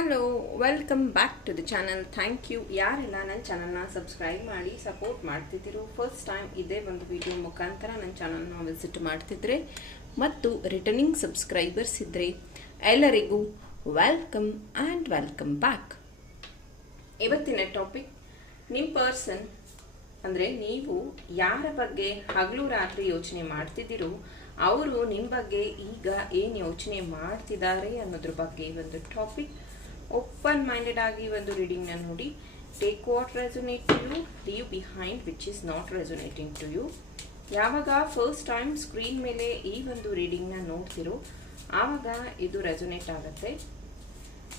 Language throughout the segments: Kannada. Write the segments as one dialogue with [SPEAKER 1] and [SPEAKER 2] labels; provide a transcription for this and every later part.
[SPEAKER 1] Hello welcome back to the channel thank you ಯಾರೆಲ್ಲ ನನ್ನ ಚಾನಲ್ನ ಸಬ್ಸ್ಕ್ರೈಬ್ ಮಾಡಿ ಸಪೋರ್ಟ್ ಮಾಡ್ತಿದ್ದೀರೋ ಫಸ್ಟ್ ಟೈಮ್ ಇದೇ ಒಂದು ವಿಡಿಯೋ ಮುಖಾಂತರ ನನ್ನ ಚಾನಲ್ನ ವಿಸಿಟ್ ಮಾಡ್ತಿದ್ರೆ ಮತ್ತು ರಿಟರ್ನಿಂಗ್ ಸಬ್ಸ್ಕ್ರೈಬರ್ಸ್ ಇದ್ದರೆ ಎಲ್ಲರಿಗೂ ವೆಲ್ಕಮ್ ಆ್ಯಂಡ್ ವೆಲ್ಕಮ್ ಬ್ಯಾಕ್ ಇವತ್ತಿನ ಟಾಪಿಕ್ ನಿಮ್ಮ ಪರ್ಸನ್ ಅಂದರೆ ನೀವು ಯಾರ ಬಗ್ಗೆ ಹಗಲು ರಾತ್ರಿ ಯೋಚನೆ ಮಾಡ್ತಿದ್ದೀರೋ, ಅವರು ನಿಮ್ಮ ಬಗ್ಗೆ ಈಗ ಏನು ಯೋಚನೆ ಮಾಡ್ತಿದ್ದಾರೆ ಅನ್ನೋದ್ರ ಬಗ್ಗೆ ಒಂದು ಟಾಪಿಕ್ ಓಪನ್ ಮೈಂಡೆಡ್ ಆಗಿ ಒಂದು ರೀಡಿಂಗ್ನ ನೋಡಿ. Take what resonate to you leave behind which is not resonating to you ಯಾವಾಗ ಫಸ್ಟ್ ಟೈಮ್ ಸ್ಕ್ರೀನ್ ಮೇಲೆ ಈ ಒಂದು ರೀಡಿಂಗ್ನ ನೋಡ್ತಿರೋ, ಆವಾಗ ಇದು ರೆಸೊನೇಟ್ ಆಗುತ್ತೆ.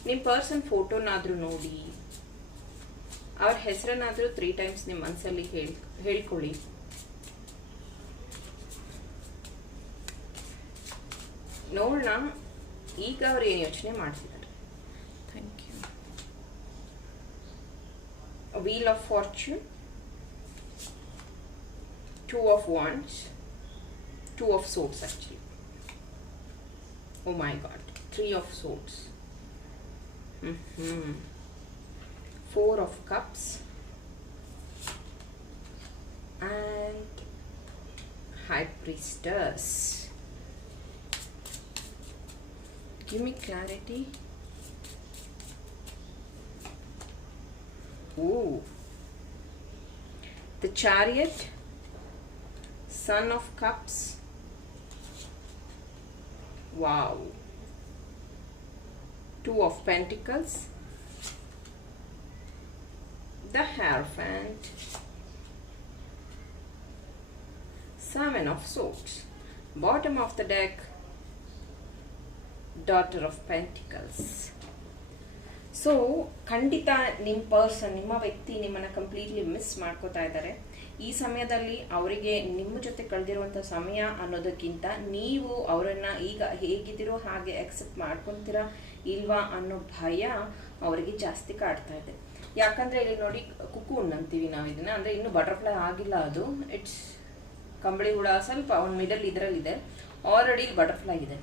[SPEAKER 1] ನಿಮ್ಮ ಪರ್ಸನ್ ಫೋಟೋನಾದರೂ ನೋಡಿ. ಅವ್ರ ಹೆಸರನ್ನಾದರೂ ತ್ರೀ ಟೈಮ್ಸ್ ನಿಮ್ಮ ಮನಸ್ಸಲ್ಲಿ ಹೇಳಿ, ಹೇಳ್ಕೊಳ್ಳಿ. ನೋಡೋಣ ಈಗ ಅವ್ರು ಏನು ಯೋಚನೆ ಮಾಡ್ತಿದ್ದಾರೆ? Wheel of Fortune, Two of Wands, Two of Swords actually. Oh my God, Three of Swords. Mm -hmm. Four of Cups and High Priestess. Give me clarity. Ooh. the chariot. Son of cups. Wow. Two of pentacles. The Hierophant, Seven of Swords, bottom of the deck, Daughter of Pentacles. So ಖಂಡಿತ ನಿಮ್ಮ ಪರ್ಸನ್ ನಿಮ್ಮ ವ್ಯಕ್ತಿ ನಿಮ್ಮನ್ನು ಕಂಪ್ಲೀಟ್ಲಿ ಮಿಸ್ ಮಾಡ್ಕೋತಾ ಇದ್ದಾರೆ. ಈ ಸಮಯದಲ್ಲಿ ಅವರಿಗೆ ನಿಮ್ಮ ಜೊತೆ ಕಳೆದಿರುವಂಥ ಸಮಯ ಅನ್ನೋದಕ್ಕಿಂತ ನೀವು ಅವರನ್ನು ಈಗ ಹೇಗಿದ್ದೀರೋ ಹಾಗೆ ಅಕ್ಸೆಪ್ಟ್ ಮಾಡ್ಕೊತೀರಾ ಇಲ್ವಾ ಅನ್ನೋ ಭಯ ಅವರಿಗೆ ಜಾಸ್ತಿ ಕಾಡ್ತಾ ಇದೆ. ಯಾಕಂದರೆ ಇಲ್ಲಿ ನೋಡಿ ಕುಕೂನ್ ಅಂತೀವಿ ನಾವು ಇದನ್ನ. ಅಂದರೆ ಇನ್ನೂ ಬಟರ್ಫ್ಲೈ ಆಗಿಲ್ಲ ಅದು. ಇಟ್ಸ್ ಕಂಬಳಿ ಹುಳ ಸ್ವಲ್ಪ ಒಂದು ಮಿಡಲ್ ಇದರಲ್ಲಿದೆ. ಆಲ್ರೆಡಿ ಬಟರ್ಫ್ಲೈ ಇದೆ.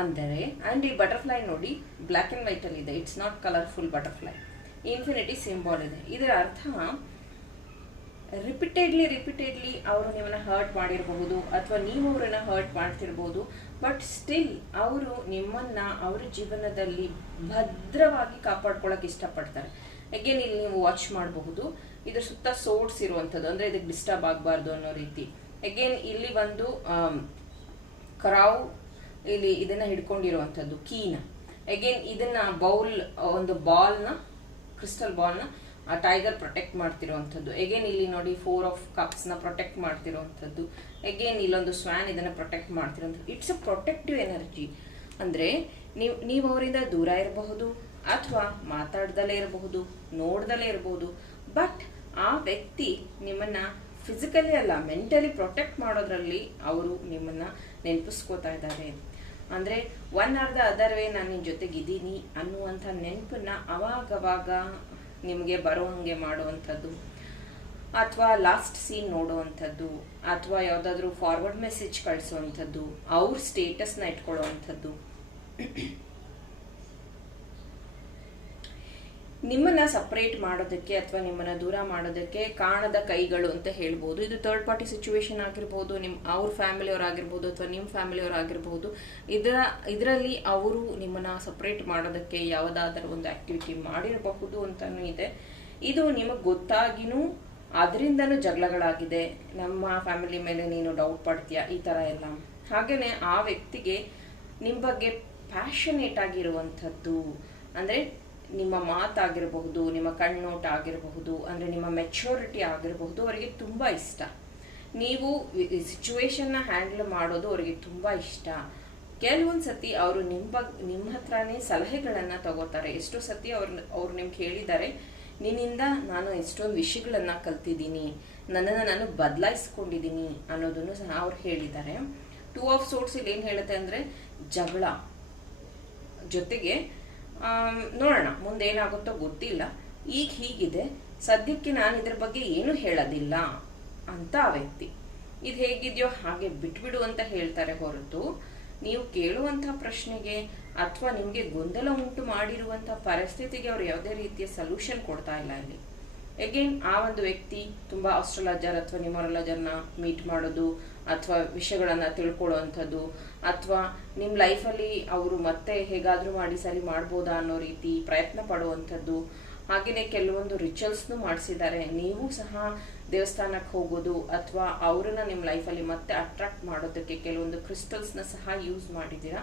[SPEAKER 1] ಅಂದರೆ ಆ್ಯಂಡ್ ಈ ಬಟರ್ಫ್ಲೈ ನೋಡಿ ಬ್ಲ್ಯಾಕ್ ಆ್ಯಂಡ್ ವೈಟಲ್ಲಿ ಇದೆ it's not colourful butterfly infinity symbol ಇದೆ. ಇದರ ಅರ್ಥ ರಿಪೀಟೆಡ್ಲಿ ರಿಪೀಟೆಡ್ಲಿ ಅವರು ನಿಮ್ಮನ್ನ ಹರ್ಟ್ ಮಾಡಿರಬಹುದು ಅಥವಾ ನೀವು ಅವರನ್ನ ಹರ್ಟ್ ಮಾಡ್ತಿರ್ಬೋದು. ಬಟ್ ಸ್ಟಿಲ್ ಅವರು ನಿಮ್ಮನ್ನ ಅವರ ಜೀವನದಲ್ಲಿ ಭದ್ರವಾಗಿ ಕಾಪಾಡ್ಕೊಳ್ಳೋಕೆ ಇಷ್ಟಪಡ್ತಾರೆ. ಅಗೇನ್ ಇಲ್ಲಿ ನೀವು ವಾಚ್ ಮಾಡಬಹುದು. ಇದ್ರ ಸುತ್ತ ಸೋಡ್ಸ್ ಇರುವಂಥದ್ದು. ಅಂದರೆ ಇದಕ್ಕೆ ಡಿಸ್ಟರ್ಬ್ ಆಗಬಾರ್ದು ಅನ್ನೋ ರೀತಿ. ಅಗೇನ್ ಇಲ್ಲಿ ಒಂದು ಕರಾವ್ ಇಲ್ಲಿ ಇದನ್ನ ಹಿಡ್ಕೊಂಡಿರುವಂಥದ್ದು, ಕೀನ. ಅಗೇನ್ ಇದನ್ನ ಬೌಲ್ ಒಂದು ಬಾಲ್ನ ಕ್ರಿಸ್ಟಲ್ ಬಾಲ್ನ ಆ ಟೈಗರ್ ಪ್ರೊಟೆಕ್ಟ್ ಮಾಡ್ತಿರುವಂಥದ್ದು. ಅಗೇನ್ ಇಲ್ಲಿ ನೋಡಿ ಫೋರ್ ಆಫ್ ಕಪ್ಸ್ನ ಪ್ರೊಟೆಕ್ಟ್ ಮಾಡ್ತಿರುವಂಥದ್ದು. ಅಗೇನ್ ಇಲ್ಲೊಂದು ಸ್ವ್ಯಾನ್ ಇದನ್ನು ಪ್ರೊಟೆಕ್ಟ್ ಮಾಡ್ತಿರೋಂಥದ್ದು ಇಟ್ಸ್ ಅ ಪ್ರೊಟೆಕ್ಟಿವ್ ಎನರ್ಜಿ ಅಂದರೆ, ನೀವು ನೀವು ಅವರಿಂದ ದೂರ ಇರಬಹುದು, ಅಥವಾ ಮಾತಾಡ್ದಲೇ ಇರಬಹುದು, ನೋಡ್ದಲೇ ಇರಬಹುದು ಬಟ್ ಆ ವ್ಯಕ್ತಿ ನಿಮ್ಮನ್ನ ಫಿಸಿಕಲಿ ಅಲ್ಲ ಮೆಂಟಲಿ ಪ್ರೊಟೆಕ್ಟ್ ಮಾಡೋದ್ರಲ್ಲಿ ಅವರು ನಿಮ್ಮನ್ನ ನೆನಪಿಸ್ಕೋತಾ ಇದ್ದಾರೆ. ಅಂದರೆ one or the other way ನಾನು ನಿನ್ನ ಜೊತೆಗಿದ್ದೀನಿ ಅನ್ನುವಂಥ ನೆನಪನ್ನ ಅವಾಗವಾಗ ನಿಮಗೆ ಬರೋ ಹಾಗೆ ಮಾಡುವಂಥದ್ದು. ಅಥವಾ ಲಾಸ್ಟ್ ಸೀನ್ ನೋಡುವಂಥದ್ದು, ಅಥವಾ ಯಾವುದಾದ್ರೂ ಫಾರ್ವರ್ಡ್ ಮೆಸೇಜ್ ಕಳಿಸುವಂಥದ್ದು, ಅವ್ರ ಸ್ಟೇಟಸ್ನ ಇಟ್ಕೊಳ್ಳುವಂಥದ್ದು. ನಿಮ್ಮನ್ನ ಸಪ್ರೇಟ್ ಮಾಡೋದಕ್ಕೆ ಅಥವಾ ನಿಮ್ಮನ್ನ ದೂರ ಮಾಡೋದಕ್ಕೆ ಕಾಣದ ಕೈಗಳು ಅಂತ ಹೇಳ್ಬೋದು. ಇದು ಥರ್ಡ್ ಪಾರ್ಟಿ ಸಿಚುವೇಶನ್ ಆಗಿರ್ಬೋದು ನಿಮ್ಮ ಅವ್ರ ಫ್ಯಾಮಿಲಿಯವ್ರು ಆಗಿರ್ಬೋದು ಅಥವಾ ನಿಮ್ಮ ಫ್ಯಾಮಿಲಿಯವ್ರು ಆಗಿರ್ಬೋದು. ಇದರ, ಇದರಲ್ಲಿ ಅವರು ನಿಮ್ಮನ್ನ ಸಪ್ರೇಟ್ ಮಾಡೋದಕ್ಕೆ ಯಾವುದಾದ್ರೂ ಒಂದು ಆಕ್ಟಿವಿಟಿ ಮಾಡಿರಬಹುದು ಅಂತಲೂ ಇದೆ. ಇದು ನಿಮಗೆ ಗೊತ್ತಾಗಿನೂ ಅದರಿಂದನೂ ಜಗಳಗಳಾಗಿದೆ. ನಮ್ಮ ಫ್ಯಾಮಿಲಿ ಮೇಲೆ ನೀನು ಡೌಟ್ ಪಡ್ತೀಯ? ಈ ಥರ ಎಲ್ಲ. ಹಾಗೆಯೇ ಆ ವ್ಯಕ್ತಿಗೆ ನಿಮ್ಮ ಬಗ್ಗೆ ಪ್ಯಾಷನೇಟ್ ಆಗಿರುವಂಥದ್ದು. ಅಂದರೆ ನಿಮ್ಮ ಮಾತಾಗಿರಬಹುದು, ನಿಮ್ಮ ಕಣ್ಣೋಟ ಆಗಿರಬಹುದು, ಅಂದರೆ ನಿಮ್ಮ ಮೆಚ್ಯೂರಿಟಿ ಆಗಿರಬಹುದು, ಅವರಿಗೆ ತುಂಬ ಇಷ್ಟ. ನೀವು ಸಿಚುವೇಶನ್ನ ಹ್ಯಾಂಡಲ್ ಮಾಡೋದು ಅವರಿಗೆ ತುಂಬ ಇಷ್ಟ. ಕೆಲವೊಂದು ಸತಿ ಅವರು ನಿಮ್ಮ ಬಗ್ ನಿಮ್ಮ ಹತ್ರನೇ ಸಲಹೆಗಳನ್ನು ತಗೋತಾರೆ. ಎಷ್ಟೋ ಸತಿ ಅವ್ರ, ಅವ್ರು ನಿಮ್ಗೆ ಹೇಳಿದ್ದಾರೆ, ನಿನ್ನಿಂದ ನಾನು ಎಷ್ಟೊಂದು ವಿಷಯಗಳನ್ನು ಕಲ್ತಿದ್ದೀನಿ, ನನ್ನನ್ನು ನಾನು ಬದಲಾಯಿಸ್ಕೊಂಡಿದ್ದೀನಿ ಅನ್ನೋದನ್ನು ಸಹ ಅವ್ರು ಹೇಳಿದ್ದಾರೆ. ಟೂ ಆಫ್ ಸೋರ್ಟ್ಸ್ ಇಲ್ಲಿ ಏನು ಹೇಳುತ್ತೆ ಅಂದರೆ ಜಗಳ. ಜೊತೆಗೆ ನೋಡೋಣ ಮುಂದೆ ಏನಾಗುತ್ತೋ ಗೊತ್ತಿಲ್ಲ. ಈಗ ಹೀಗಿದೆ. ಸದ್ಯಕ್ಕೆ ನಾನು ಇದ್ರ ಬಗ್ಗೆ ಏನು ಹೇಳೋದಿಲ್ಲ ಅಂತ ಆ ವ್ಯಕ್ತಿ. ಇದು ಹೇಗಿದೆಯೋ ಹಾಗೆ ಬಿಟ್ಬಿಡು ಅಂತ ಹೇಳ್ತಾರೆ ಹೊರತು, ನೀವು ಕೇಳುವಂಥ ಪ್ರಶ್ನೆಗೆ ಅಥವಾ ನಿಮಗೆ ಗೊಂದಲ ಉಂಟು ಮಾಡಿರುವಂಥ ಪರಿಸ್ಥಿತಿಗೆ ಅವ್ರು ಯಾವುದೇ ರೀತಿಯ ಸೊಲ್ಯೂಷನ್ ಕೊಡ್ತಾ ಇಲ್ಲ ಇಲ್ಲಿ ಎಗೇನ್ ಆ ಒಂದು ವ್ಯಕ್ತಿ ತುಂಬ ಆಸ್ಟ್ರಲಾಜರ್ ಅಥವಾ ನ್ಯೂಮರಾಲಜರ್ನ ಮೀಟ್ ಮಾಡೋದು ಅಥವಾ ವಿಷಯಗಳನ್ನು ತಿಳ್ಕೊಳ್ಳುವಂಥದ್ದು ಅಥವಾ ನಿಮ್ಮ ಲೈಫಲ್ಲಿ ಅವರು ಮತ್ತೆ ಹೇಗಾದರೂ ಮಾಡಿ ಸರಿ ಮಾಡ್ಬೋದಾ ಅನ್ನೋ ರೀತಿ ಪ್ರಯತ್ನ ಪಡುವಂಥದ್ದು. ಹಾಗೆಯೇ ಕೆಲವೊಂದು ರಿಚುವಲ್ಸ್ನು ಮಾಡಿಸಿದ್ದಾರೆ. ನೀವು ಸಹ ದೇವಸ್ಥಾನಕ್ಕೆ ಹೋಗೋದು ಅಥವಾ ಅವರನ್ನ ನಿಮ್ಮ ಲೈಫಲ್ಲಿ ಮತ್ತೆ ಅಟ್ರಾಕ್ಟ್ ಮಾಡೋದಕ್ಕೆ ಕೆಲವೊಂದು ಕ್ರಿಸ್ಟಲ್ಸ್ನ ಸಹ ಯೂಸ್ ಮಾಡಿದ್ದೀರಾ?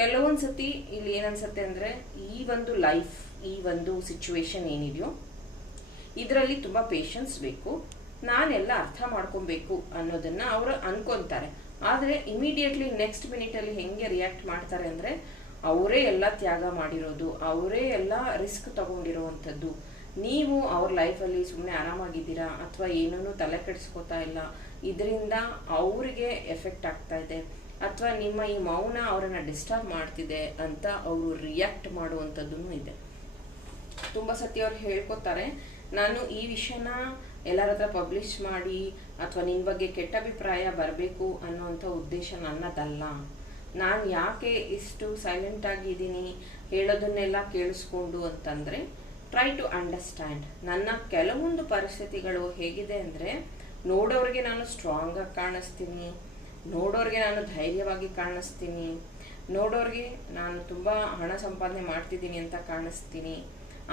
[SPEAKER 1] ಕೆಲವೊಂದು ಸತಿ ಇಲ್ಲಿ ಏನನ್ಸುತ್ತೆ ಅಂದರೆ ಈ ಒಂದು ಲೈಫ್ ಈ ಒಂದು ಸಿಚುವೇಶನ್ ಏನಿದೆಯೋ ಇದರಲ್ಲಿ ತುಂಬ ಪೇಷನ್ಸ್ ಬೇಕು. ನಾನೆಲ್ಲ ಅರ್ಥ ಮಾಡ್ಕೊಬೇಕು ಅನ್ನೋದನ್ನ ಅವರು ಅನ್ಕೊಂತಾರೆ. ಆದರೆ ಇಮಿಡಿಯೇಟ್ಲಿ ನೆಕ್ಸ್ಟ್ ಮಿನಿಟಲ್ಲಿ ಹೆಂಗೆ ರಿಯಾಕ್ಟ್ ಮಾಡ್ತಾರೆ ಅಂದರೆ ಅವರೇ ಎಲ್ಲ ತ್ಯಾಗ ಮಾಡಿರೋದು, ಅವರೇ ಎಲ್ಲ ರಿಸ್ಕ್ ತಗೊಂಡಿರೋವಂಥದ್ದು. ನೀವು ಅವ್ರ ಲೈಫಲ್ಲಿ ಸುಮ್ಮನೆ ಆರಾಮಾಗಿದ್ದೀರಾ ಅಥವಾ ಏನೂ ತಲೆ ಕೆಡಿಸ್ಕೋತಾ ಇಲ್ಲ, ಇದರಿಂದ ಅವರಿಗೆ ಎಫೆಕ್ಟ್ ಆಗ್ತಾ ಇದೆ. ಅಥವಾ ನಿಮ್ಮ ಈ ಮೌನ ಅವರನ್ನು ಡಿಸ್ಟರ್ಬ್ ಮಾಡ್ತಿದೆ ಅಂತ ಅವರು ರಿಯಾಕ್ಟ್ ಮಾಡುವಂಥದ್ದು ಇದೆ. ತುಂಬ ಸತಿ ಅವ್ರು ಹೇಳ್ಕೊತಾರೆ ನಾನು ಈ ವಿಷಯನ ಎಲ್ಲರ ಹತ್ರ ಪಬ್ಲಿಷ್ ಮಾಡಿ ಅಥವಾ ನಿನ್ನ ಬಗ್ಗೆ ಕೆಟ್ಟ ಅಭಿಪ್ರಾಯ ಬರಬೇಕು ಅನ್ನೋಂಥ ಉದ್ದೇಶ ನನ್ನದಲ್ಲ. ನಾನು ಯಾಕೆ ಇಷ್ಟು ಸೈಲೆಂಟ್ ಆಗಿದ್ದೀನಿ ಹೇಳೋದನ್ನೆಲ್ಲ ಕೇಳಿಸ್ಕೊಂಡು ಅಂತಂದರೆ ಟ್ರೈ ಟು ಅಂಡರ್ಸ್ಟ್ಯಾಂಡ್ ನನ್ನ ಕೆಲವೊಂದು ಪರಿಸ್ಥಿತಿಗಳು ಹೇಗಿದೆ ಅಂದರೆ, ನೋಡೋರಿಗೆ ನಾನು ಸ್ಟ್ರಾಂಗ್ ಆಗಿ ಕಾಣಿಸ್ತೀನಿ, ನೋಡೋರಿಗೆ ನಾನು ಧೈರ್ಯವಾಗಿ ಕಾಣಿಸ್ತೀನಿ, ನೋಡೋರಿಗೆ ನಾನು ತುಂಬ ಹಣ ಸಂಪಾದನೆ ಮಾಡ್ತಿದ್ದೀನಿ ಅಂತ ಕಾಣಿಸ್ತೀನಿ.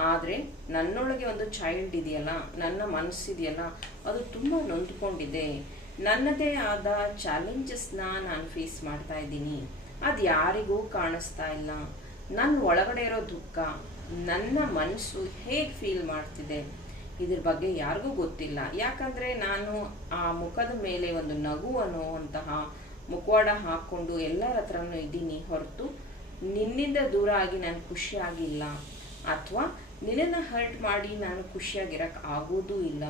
[SPEAKER 1] ಆದರೆ ನನ್ನೊಳಗೆ ಒಂದು ಚೈಲ್ಡ್ ಇದೆಯಲ್ಲ, ನನ್ನ ಮನಸ್ಸಿದೆಯಲ್ಲ, ಅದು ತುಂಬ ನೊಂದ್ಕೊಂಡಿದೆ. ನನ್ನದೇ ಆದ ಚಾಲೆಂಜಸ್ನ ನಾನು ಫೇಸ್ ಮಾಡ್ತಾ ಇದ್ದೀನಿ. ಅದು ಯಾರಿಗೂ ಕಾಣಿಸ್ತಾ ಇಲ್ಲ. ನನ್ನ ಒಳಗಡೆ ಇರೋ ದುಃಖ, ನನ್ನ ಮನಸ್ಸು ಹೇಗೆ ಫೀಲ್ ಮಾಡ್ತಿದೆ, ಇದ್ರ ಬಗ್ಗೆ ಯಾರಿಗೂ ಗೊತ್ತಿಲ್ಲ. ಯಾಕಂದರೆ ನಾನು ಆ ಮುಖದ ಮೇಲೆ ಒಂದು ನಗು ಅನ್ನುವಂತಹ ಮುಖವಾಡ ಹಾಕ್ಕೊಂಡು ಎಲ್ಲರ ಹತ್ರನೂ ಇದ್ದೀನಿ ಹೊರತು ನಿನ್ನಿಂದ ದೂರ ಆಗಿ ನಾನು ಖುಷಿಯಾಗಿಲ್ಲ ಅಥವಾ ನಿನ್ನನ್ನು ಹರ್ಟ್ ಮಾಡಿ ನಾನು ಖುಷಿಯಾಗಿರಕ್ಕೆ ಆಗೋದೂ ಇಲ್ಲ.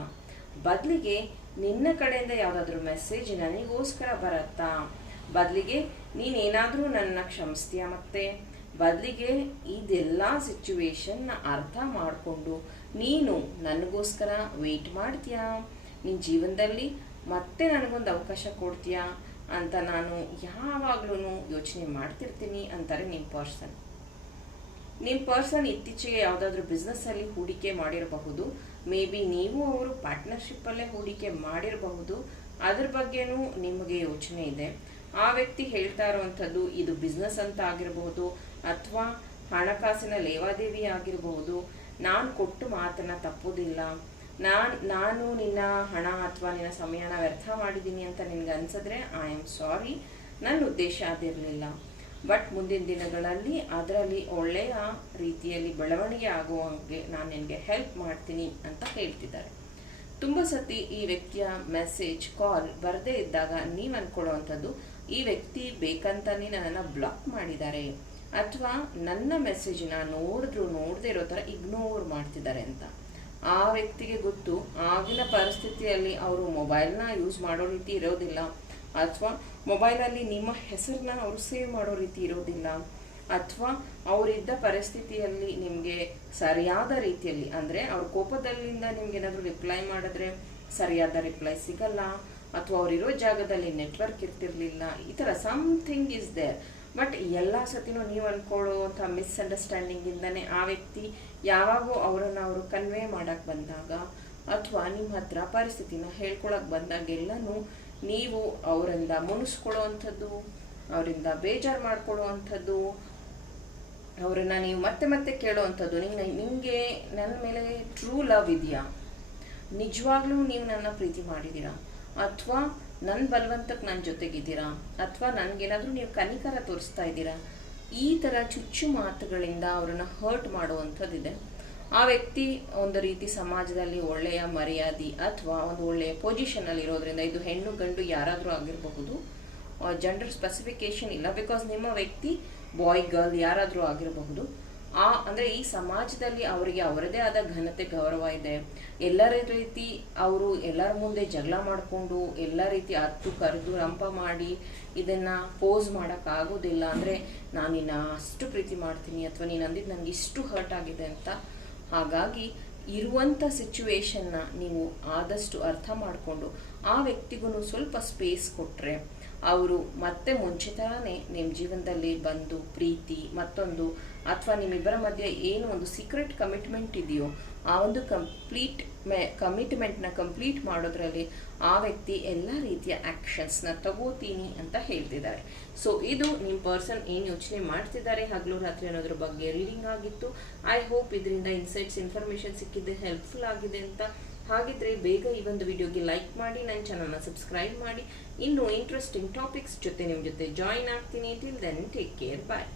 [SPEAKER 1] ಬದಲಿಗೆ ನಿನ್ನ ಕಡೆಯಿಂದ ಯಾವುದಾದ್ರೂ ಮೆಸೇಜ್ ನನಗೋಸ್ಕರ ಬರತ್ತಾ? ಬದಲಿಗೆ ನೀನೇನಾದರೂ ನನ್ನ ಕ್ಷಮಿಸ್ತೀಯ ಮತ್ತೆ? ಬದಲಿಗೆ ಇದೆಲ್ಲ ಸಿಚುವೇಶನ್ನ ಅರ್ಥ ಮಾಡಿಕೊಂಡು ನೀನು ನನಗೋಸ್ಕರ ವೆಯ್ಟ್ ಮಾಡ್ತೀಯಾ? ನಿನ್ನ ಜೀವನದಲ್ಲಿ ಮತ್ತೆ ನನಗೊಂದು ಅವಕಾಶ ಕೊಡ್ತೀಯಾ? ಅಂತ ನಾನು ಯಾವಾಗಲೂ ಯೋಚನೆ ಮಾಡ್ತಿರ್ತೀನಿ ಅಂತಾರೆ ನಿಮ್ಮ ಪರ್ಸನ್ ನಿಮ್ಮ ಪರ್ಸನ್ ಇತ್ತೀಚೆಗೆ ಯಾವುದಾದ್ರೂ ಬಿಸ್ನೆಸ್ಸಲ್ಲಿ ಹೂಡಿಕೆ ಮಾಡಿರಬಹುದು. ಮೇ ಬಿ ನೀವು ಅವರು ಪಾರ್ಟ್ನರ್ಶಿಪ್ಪಲ್ಲೇ ಹೂಡಿಕೆ ಮಾಡಿರಬಹುದು. ಅದ್ರ ಬಗ್ಗೆನೂ ನಿಮಗೆ ಯೋಚನೆ ಇದೆ. ಆ ವ್ಯಕ್ತಿ ಹೇಳ್ತಾ ಇರುವಂಥದ್ದು ಇದು ಬಿಸ್ನೆಸ್ ಅಂತ ಆಗಿರಬಹುದು ಅಥವಾ ಹಣಕಾಸಿನ ಲೇವಾದೇವಿ ಆಗಿರಬಹುದು. ನಾನು ಕೊಟ್ಟು ಮಾತನ್ನ ತಪ್ಪೋದಿಲ್ಲ. ನಾನು ನಾನು ನಿನ್ನ ಹಣ ಅಥವಾ ನಿನ್ನ ಸಮಯನ ವ್ಯರ್ಥ ಮಾಡಿದ್ದೀನಿ ಅಂತ ನಿನಗೆ ಅನ್ಸಿದ್ರೆ ಐ ಆಮ್ ಸಾರಿ ನನ್ನ ಉದ್ದೇಶ ಅದಿರಲಿಲ್ಲ. ಬಟ್ ಮುಂದಿನ ದಿನಗಳಲ್ಲಿ ಅದರಲ್ಲಿ ಒಳ್ಳೆಯ ರೀತಿಯಲ್ಲಿ ಬೆಳವಣಿಗೆ ಆಗುವಂಗೆ ನಾನು ನಿನಗೆ ಹೆಲ್ಪ್ ಮಾಡ್ತೀನಿ ಅಂತ ಹೇಳ್ತಿದ್ದಾರೆ. ತುಂಬ ಸತಿ ಈ ವ್ಯಕ್ತಿಯ ಮೆಸೇಜ್ ಕಾಲ್ ಬರದೇ ಇದ್ದಾಗ ನೀವು ಅಂದ್ಕೊಳ್ಳುವಂಥದ್ದು ಈ ವ್ಯಕ್ತಿ ಬೇಕಂತಾನೆ ನನ್ನನ್ನು ಬ್ಲಾಕ್ ಮಾಡಿದ್ದಾರೆ ಅಥವಾ ನನ್ನ ಮೆಸೇಜ್ನ ನೋಡಿದ್ರು ನೋಡದೇ ಇರೋ ಥರ ಇಗ್ನೋರ್ ಮಾಡ್ತಿದ್ದಾರೆ ಅಂತ. ಆ ವ್ಯಕ್ತಿಗೆ ಗೊತ್ತು, ಆಗಿನ ಪರಿಸ್ಥಿತಿಯಲ್ಲಿ ಅವರು ಮೊಬೈಲ್ನ ಯೂಸ್ ಮಾಡೋ ರೀತಿ ಇರೋದಿಲ್ಲ. ಅಥವಾ ಮೊಬೈಲಲ್ಲಿ ನಿಮ್ಮ ಹೆಸರನ್ನ ಅವರು ಸೇವ್ ಮಾಡೋ ರೀತಿ ಇರೋದಿಲ್ಲ. ಅಥವಾ ಅವರಿದ್ದ ಪರಿಸ್ಥಿತಿಯಲ್ಲಿ ನಿಮಗೆ ಸರಿಯಾದ ರೀತಿಯಲ್ಲಿ, ಅಂದರೆ ಅವ್ರ ಕೋಪದಲ್ಲಿಂದ ನಿಮ್ಗೆ ಏನಾದರೂ ರಿಪ್ಲೈ ಮಾಡಿದ್ರೆ ಸರಿಯಾದ ರಿಪ್ಲೈ ಸಿಗಲ್ಲ, ಅಥವಾ ಅವರಿರೋ ಜಾಗದಲ್ಲಿ ನೆಟ್ವರ್ಕ್ ಇರ್ತಿರ್ಲಿಲ್ಲ, ಈ ಥರ ಸಮಥಿಂಗ್ ಇಸ್ ದೇರ್ ಬಟ್ ಎಲ್ಲ ಸತಿನೂ ನೀವು ಅಂದ್ಕೊಳ್ಳುವಂಥ ಮಿಸ್ಅಂಡರ್ಸ್ಟ್ಯಾಂಡಿಂಗಿಂದನೇ ಆ ವ್ಯಕ್ತಿ ಯಾವಾಗೂ ಅವರನ್ನು ಅವರು ಕನ್ವೇ ಮಾಡೋಕ್ಕೆ ಬಂದಾಗ, ಅಥವಾ ನಿಮ್ಮ ಹತ್ರ ಪರಿಸ್ಥಿತಿನ ಹೇಳ್ಕೊಳಕ್ಕೆ ಬಂದಾಗೆಲ್ಲನೂ ನೀವು ಅವರಿಂದ ಮುನಿಸ್ಕೊಳ್ಳುವಂಥದ್ದು, ಅವರಿಂದ ಬೇಜಾರು ಮಾಡ್ಕೊಳ್ಳುವಂಥದ್ದು, ಅವರನ್ನು ನೀವು ಮತ್ತೆ ಮತ್ತೆ ಕೇಳೋ ಅಂಥದ್ದು ನಿನ್ನ ನಿಮಗೆ ನನ್ನ ಮೇಲೆ ಟ್ರೂ ಲವ್ ಇದೆಯಾ? ನಿಜವಾಗ್ಲೂ ನೀವು ನನ್ನ ಪ್ರೀತಿ ಮಾಡಿದ್ದೀರಾ? ಅಥವಾ ನನ್ನ ಬಲವಂತಕ್ಕೆ ನನ್ನ ಜೊತೆಗಿದ್ದೀರಾ? ಅಥವಾ ನನಗೇನಾದರೂ ನೀವು ಕನಿಕರ ತೋರಿಸ್ತಾ ಇದ್ದೀರಾ? ಈ ಥರ ಚುಚ್ಚು ಮಾತುಗಳಿಂದ ಅವರನ್ನು ಹರ್ಟ್ ಮಾಡುವಂಥದ್ದಿದೆ. ಆ ವ್ಯಕ್ತಿ ಒಂದು ರೀತಿ ಸಮಾಜದಲ್ಲಿ ಒಳ್ಳೆಯ ಮರ್ಯಾದೆ ಅಥವಾ ಒಂದು ಒಳ್ಳೆಯ ಪೊಸಿಷನಲ್ಲಿ ಇರೋದ್ರಿಂದ ಇದು ಹೆಣ್ಣು ಗಂಡು ಯಾರಾದರೂ ಆಗಿರಬಹುದು ಜೆಂಡರ್ ಸ್ಪೆಸಿಫಿಕೇಶನ್ ಇಲ್ಲ. ಬಿಕಾಸ್ ನಿಮ್ಮ ವ್ಯಕ್ತಿ ಬಾಯ್ ಗರ್ಲ್ ಯಾರಾದರೂ ಆಗಿರಬಹುದು, ಆ, ಅಂದರೆ ಈ ಸಮಾಜದಲ್ಲಿ ಅವರಿಗೆ ಅವರದೇ ಆದ ಘನತೆ, ಗೌರವ ಇದೆ. ಎಲ್ಲರ ರೀತಿ ಅವರು ಎಲ್ಲರ ಮುಂದೆ ಜಗಳ ಮಾಡಿಕೊಂಡು, ಎಲ್ಲ ರೀತಿ ಹತ್ತು ಕರೆದು ರಂಪ ಮಾಡಿ ಇದನ್ನು ಪೋಸ್ ಮಾಡೋಕ್ಕಾಗೋದಿಲ್ಲ ಅಂದರೆ ನಾನು ನಿನ್ನ ಅಷ್ಟು ಪ್ರೀತಿ ಮಾಡ್ತೀನಿ ಅಥವಾ ನೀನು ಅಂದಿದ್ದು ನನಗೆ ಇಷ್ಟು ಹರ್ಟ್ ಆಗಿದೆ ಅಂತ ಹಾಗಾಗಿ ಇರುವಂಥ ಸಿಚುವೇಶನ್ನ ನೀವು ಆದಷ್ಟು ಅರ್ಥ ಮಾಡಿಕೊಂಡು ಆ ವ್ಯಕ್ತಿಗೂ ಸ್ವಲ್ಪ ಸ್ಪೇಸ್ ಕೊಟ್ಟರೆ ಅವರು ಮತ್ತೆ ಮುಂಚೆ ಥರನೇ ನಿಮ್ಮ ಜೀವನದಲ್ಲಿ ಬಂದು ಪ್ರೀತಿ ಮತ್ತೊಂದು, ಅಥವಾ ನಿಮ್ಮಿಬ್ಬರ ಮಧ್ಯೆ ಏನು ಒಂದು ಸೀಕ್ರೆಟ್ ಕಮಿಟ್ಮೆಂಟ್ ಇದೆಯೋ, ಆ ಒಂದು ಕಂಪ್ಲೀಟ್ ಮೆ ಕಮಿಟ್ಮೆಂಟ್ನ ಕಂಪ್ಲೀಟ್ ಮಾಡೋದ್ರಲ್ಲಿ ಆ ವ್ಯಕ್ತಿ ಎಲ್ಲ ರೀತಿಯ ಆ್ಯಕ್ಷನ್ಸ್ನ ತಗೋತೀನಿ ಅಂತ ಹೇಳ್ತಿದ್ದಾರೆ. ಸೊ ಇದು ನಿಮ್ಮ ಪರ್ಸನ್ ಏನು ಯೋಚನೆ ಮಾಡ್ತಿದ್ದಾರೆ ಹಗಲು ರಾತ್ರಿ ಅನ್ನೋದ್ರ ಬಗ್ಗೆ ರೀಡಿಂಗ್ ಆಗಿತ್ತು. ಐ ಹೋಪ್ ಇದರಿಂದ ಇನ್ಸೈಟ್ಸ್ ಇನ್ಫಾರ್ಮೇಷನ್ ಸಿಕ್ಕಿದೆ ಹೆಲ್ಪ್ಫುಲ್ ಆಗಿದೆ ಅಂತ. ಹಾಗಿದ್ರೆ ಬೇಗ ಈ ಒಂದು ವಿಡಿಯೋಗೆ ಲೈಕ್ ಮಾಡಿ ನನ್ನ ಚಾನಲ್ನ ಸಬ್ಸ್ಕ್ರೈಬ್ ಮಾಡಿ. ಇನ್ನೂ ಇಂಟ್ರೆಸ್ಟಿಂಗ್ ಟಾಪಿಕ್ಸ್ ಜೊತೆ ನಿಮ್ಮ ಜೊತೆ ಜಾಯಿನ್ ಆಗ್ತೀನಿ. Till then take care bye